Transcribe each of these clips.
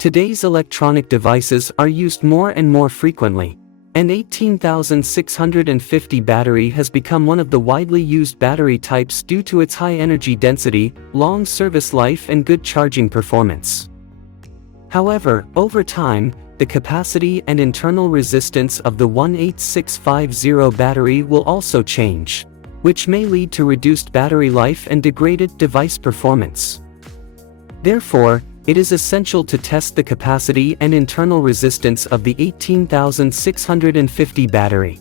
Today's electronic devices are used more and more frequently. An 18650 battery has become one of the widely used battery types due to its high energy density, long service life and good charging performance. However, over time, the capacity and internal resistance of the 18650 battery will also change, which may lead to reduced battery life and degraded device performance. Therefore, it is essential to test the capacity and internal resistance of the 18650 battery.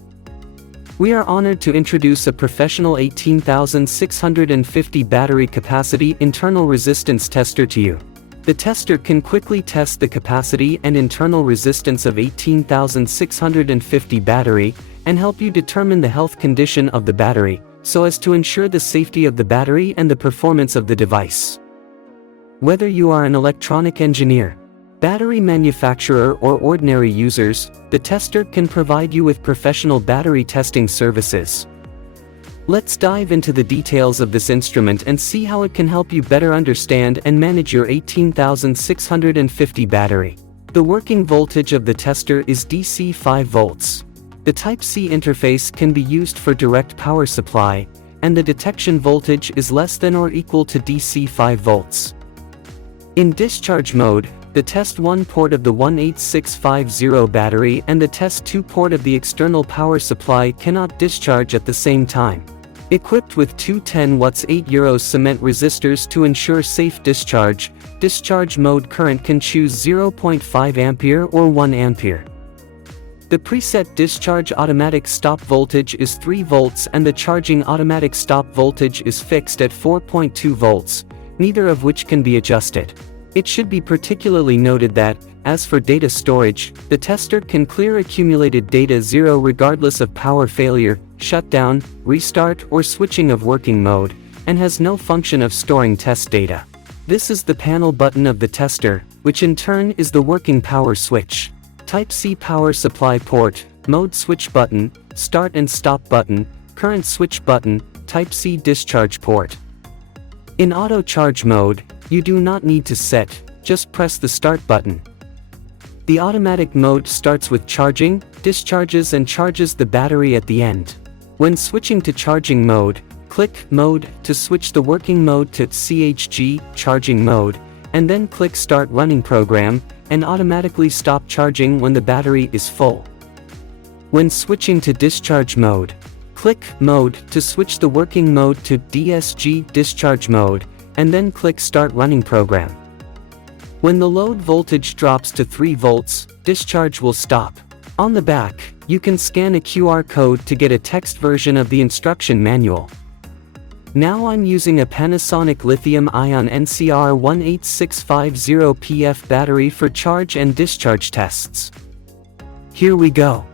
We are honored to introduce a professional 18650 battery capacity internal resistance tester to you. The tester can quickly test the capacity and internal resistance of 18650 battery and help you determine the health condition of the battery, so as to ensure the safety of the battery and the performance of the device. Whether you are an electronic engineer, battery manufacturer or ordinary users, the tester can provide you with professional battery testing services. Let's dive into the details of this instrument and see how it can help you better understand and manage your 18650 battery. The working voltage of the tester is DC 5 volts. The Type-C interface can be used for direct power supply, and the detection voltage is less than or equal to DC 5 volts. In discharge mode, the test 1 port of the 18650 battery and the test 2 port of the external power supply cannot discharge at the same time. Equipped with two 10 watts 8 euros cement resistors to ensure safe discharge, discharge mode current can choose 0.5 ampere or 1 ampere. The preset discharge automatic stop voltage is 3 volts and the charging automatic stop voltage is fixed at 4.2 volts, neither of which can be adjusted. It should be particularly noted that, as for data storage, the tester can clear accumulated data zero regardless of power failure, shutdown, restart or switching of working mode, and has no function of storing test data. This is the panel button of the tester, which in turn is the working power switch. Type-C power supply port, mode switch button, start and stop button, current switch button, Type-C discharge port. In auto charge mode, you do not need to set, just press the start button. The automatic mode starts with charging, discharges and charges the battery at the end. When switching to charging mode, click Mode to switch the working mode to CHG, charging mode, and then click Start Running Program, and automatically stop charging when the battery is full. When switching to discharge mode, click Mode to switch the working mode to DSG, discharge mode, and then click Start Running Program. When the load voltage drops to 3 volts, discharge will stop. On the back, you can scan a QR code to get a text version of the instruction manual. Now I'm using a Panasonic lithium-ion NCR 18650PF battery for charge and discharge tests. Here we go.